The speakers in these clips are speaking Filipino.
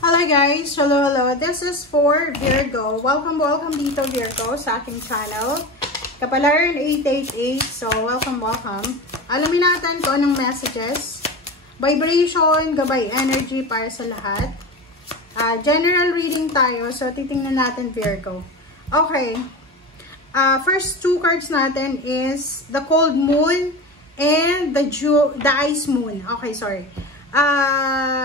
Hello guys! Hello! This is for Virgo. Welcome dito Virgo sa aking channel. Kapalaran 888. So, welcome. Alamin natin kung anong messages. Vibration, gabay energy para sa lahat. General reading tayo. So, titingnan natin Virgo. Okay. First two cards natin is the cold moon and the ice moon. Okay, sorry.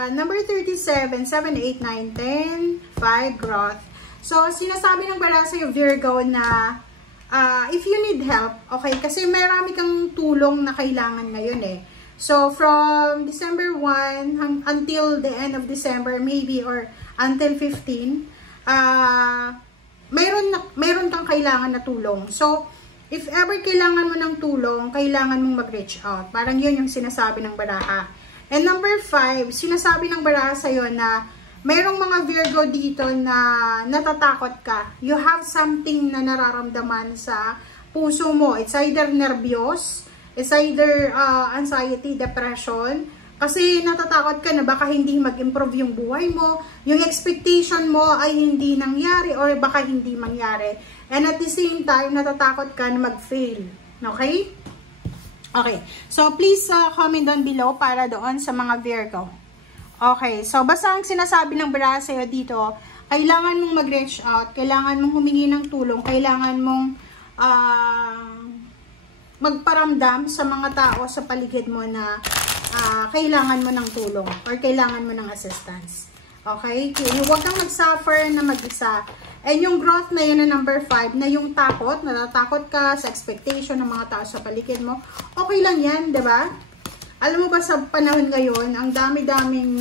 Number 37, 7, 8, 9, 10, 5, growth. So, sinasabi ng bara sa'yo, Virgo, na if you need help, okay, kasi marami kang tulong na kailangan ngayon eh. So, from December 1 until the end of December, maybe, or until 15, mayroon kang kailangan na tulong. So, if ever kailangan mo ng tulong, kailangan mong mag-reach out. Parang yun yung sinasabi ng baraha. And number 5, sinasabi ng baraha sa'yo na mayroong mga Virgo dito na natatakot ka. You have something na nararamdaman sa puso mo. It's either nervyos, it's either anxiety, depression. Kasi natatakot ka na baka hindi mag-improve yung buhay mo, yung expectation mo ay hindi nangyari or baka hindi mangyari. And at the same time, natatakot ka na mag-fail. Okay? Okay. So, please comment down below para doon sa mga Virgo. Okay. So, basta ang sinasabi ng baraha sa'yo dito, kailangan mong mag-reach out, kailangan mong humingi ng tulong, kailangan mong magparamdam sa mga tao sa paligid mo na kailangan mo ng tulong or kailangan mo ng assistance. Okay? Huwag kang mag-suffer na mag-isa. And yung growth na yun na number 5, na yung takot, natatakot ka sa expectation ng mga tao sa paligid mo, okay lang yan, diba? Alam mo ba sa panahon ngayon, ang dami-daming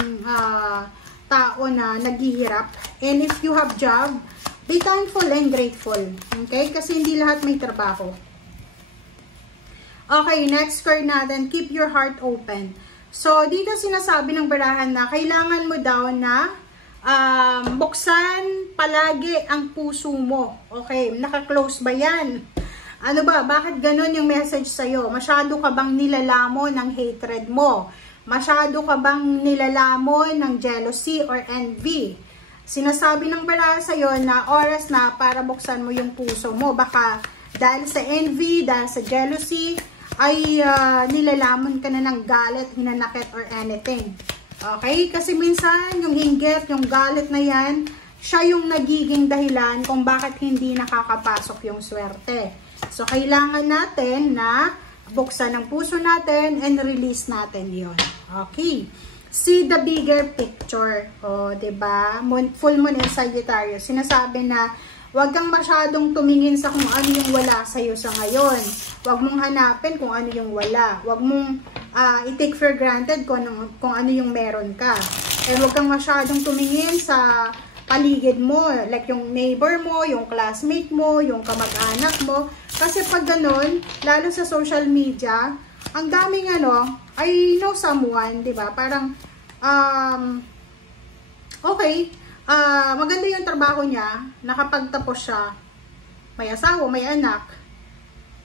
tao na naghihirap. And if you have job, be thankful and grateful. Okay? Kasi hindi lahat may trabaho. Okay, next card natin, keep your heart open. So, dito sinasabi ng barahan na kailangan mo daw na buksan palagi ang puso mo. Okay, naka-close ba yan? Ano ba? Bakit ganun yung message sa'yo? Masyado ka bang nilalamon ng hatred mo? Masyado ka bang nilalamon ng jealousy or envy? Sinasabi ng baraha sa'yo na oras na para buksan mo yung puso mo. Baka dahil sa envy, dahil sa jealousy, ay nilalamon ka na ng galit, hinanakit, or anything. Okay? Kasi minsan, yung inggit, yung galit na yan, siya yung nagiging dahilan kung bakit hindi nakakapasok yung swerte. So, kailangan natin na buksan ang puso natin and release natin yon. Okay? See the bigger picture. O, diba? Full moon in Sagittarius. Sinasabi na, huwag kang masyadong tumingin sa kung ano yung wala sa'yo sa ngayon. Huwag mong hanapin kung ano yung wala. Huwag mong i-take for granted kung ano yung meron ka. And huwag kang masyadong tumingin sa paligid mo. Like yung neighbor mo, yung classmate mo, yung kamag-anak mo. Kasi pag ganun, lalo sa social media, ang daming I know someone, diba? Parang, okay, maganda yung trabaho niya, nakapagtapos siya, may asawa, may anak,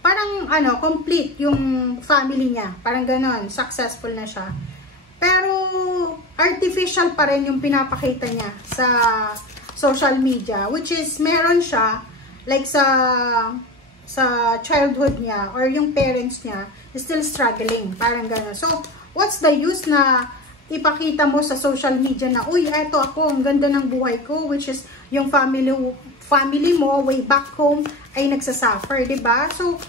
parang complete yung family niya, parang ganon, successful na siya. Pero artificial pa rin yung pinapakita niya sa social media, which is meron siya like sa childhood niya or yung parents niya is still struggling, parang ganon. So what's the use na ipakita mo sa social media na, uy, eto ako, ang ganda ng buhay ko, which is yung family mo, way back home, ay nagsasuffer, diba? So,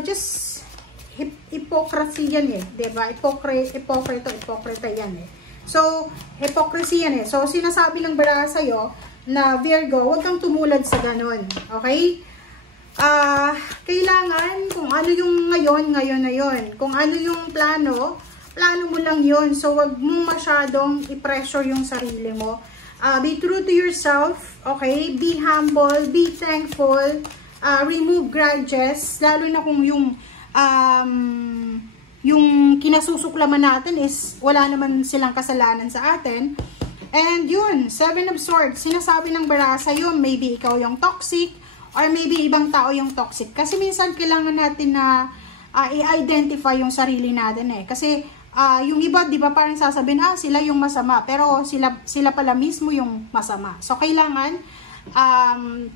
just, hypocrisy yan eh, diba? Hypocrita yan eh. So, hypocrisy yan eh. So, sinasabi ng baraha sa'yo, na Virgo, huwag kang tumulad sa ganun, okay? Kailangan, kung ano yung ngayon na yun. Kung ano yung plano mo lang yun. So, wag mo masyadong i-pressure yung sarili mo. Be true to yourself, okay? Be humble, be thankful, remove grudges, lalo na kung yung kinasusuklaman natin is wala naman silang kasalanan sa atin. And yun, 7 of Swords, sinasabi ng baraha sa'yo, maybe ikaw yung toxic, or maybe ibang tao yung toxic. Kasi minsan kailangan natin na i-identify yung sarili natin eh. Kasi yung iba, di ba, parang sasabihin, sila yung masama, pero sila pala mismo yung masama. So, kailangan,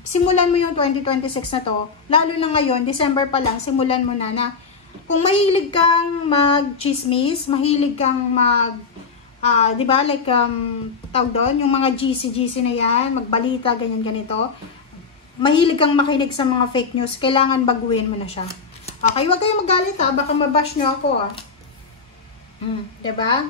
simulan mo yung 2026 na to, lalo na ngayon, December pa lang, simulan mo na kung mahilig kang mag-chismis, mahilig kang di ba, like, tawag doon, yung mga GC na yan, magbalita, ganyan-ganito, mahilig kang makinig sa mga fake news, kailangan baguhin mo na siya. Okay, huwag kayong magalit baka mabash nyo ako diba?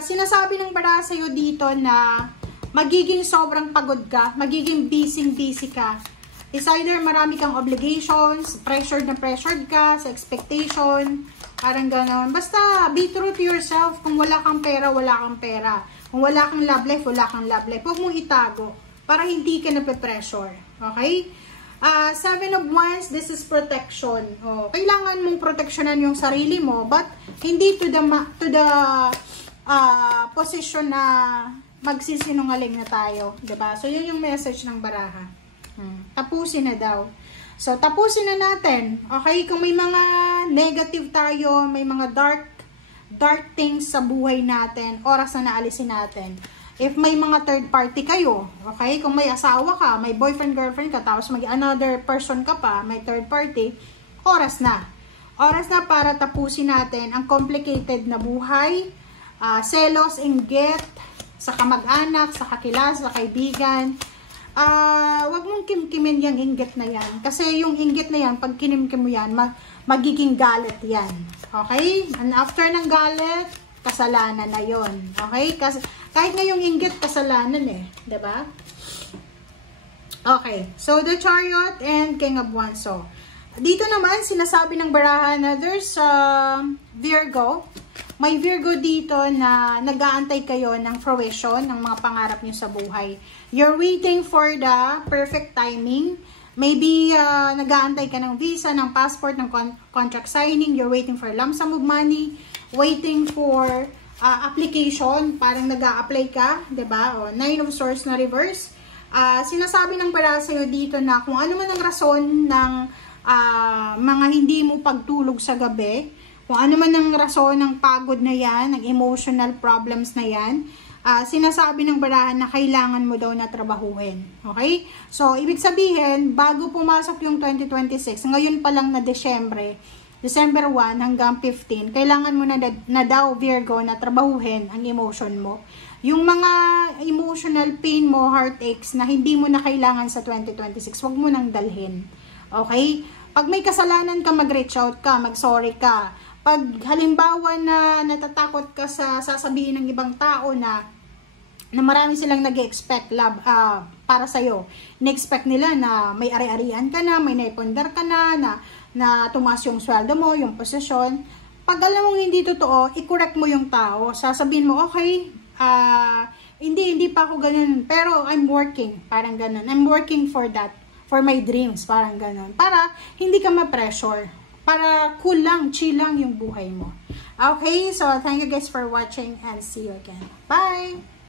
Sinasabi ng bara sa'yo dito na magiging sobrang pagod ka, magiging busy ka. It's either marami kang obligations, pressured ka sa expectation, parang ganon. Basta, be true to yourself. Kung wala kang pera, wala kang pera. Kung wala kang love life, wala kang love life. Huwag mong itago para hindi ka nape-pressure. Okay? 7 of Wands, this is protection. Kailangan mong proteksyonan yung sarili mo, but hindi to the position na magsisinungaling na tayo. Diba? So, yun yung message ng baraha. Tapusin na daw. So, tapusin na natin. Okay? Kung may mga negative tayo, may mga dark things sa buhay natin, oras na naalisin natin. If may mga third party kayo, okay? Kung may asawa ka, may boyfriend, girlfriend ka, tapos may another person ka pa, may third party, oras na. Oras na para tapusin natin ang complicated na buhay, selos, inggit, sa kamag-anak, sa kakilala, sa kaibigan. Wag mong kimkimin yung inggit na yan. Kasi yung inggit na yan, pag kinimkim mo yan, magiging galit yan. Okay? And after ng galit, kasalanan na yon. Okay? Kahit nga yung inggit, kasalanan diba? Okay. So, the Chariot and King of Wands. So, dito naman, sinasabi ng baraha na there's Virgo. May Virgo dito na nag-aantay kayo ng fruition ng mga pangarap nyo sa buhay. You're waiting for the perfect timing. Maybe nag-aantay ka ng visa, ng passport, ng contract signing. You're waiting for lump sum of money. Waiting for application, parang nag-a-apply ka, diba? O, 9 of Swords na reverse. Sinasabi ng baraha sa'yo dito na kung ano man ang rason ng mga hindi mo pagtulog sa gabi, kung ano man ang rason ng pagod na yan, ng emotional problems na yan, sinasabi ng baraha na kailangan mo daw na trabahuhin. Okay? So, ibig sabihin, bago pumasok yung 2026, ngayon pa lang na December 1 hanggang 15, kailangan mo na daw, Virgo, na trabahuhin ang emotion mo. Yung mga emotional pain mo, heartaches, na hindi mo na kailangan sa 2026, wag mo nang dalhin. Okay? Pag may kasalanan ka, mag-reach out ka, mag-sorry ka. Pag halimbawa na natatakot ka sa sasabihin ng ibang tao na marami silang nag-expect love para sa'yo. Na-expect nila na may ari-arian ka na, may naipundar ka na tumaas yung sweldo mo, yung posisyon. Pag alam mong hindi totoo, i-correct mo yung tao. Sasabihin mo, okay, hindi pa ako ganun, pero I'm working, parang ganun. I'm working for that, for my dreams, parang ganun. Para hindi ka ma-pressure. Para cool lang, chill lang yung buhay mo. Okay, so thank you guys for watching and see you again. Bye!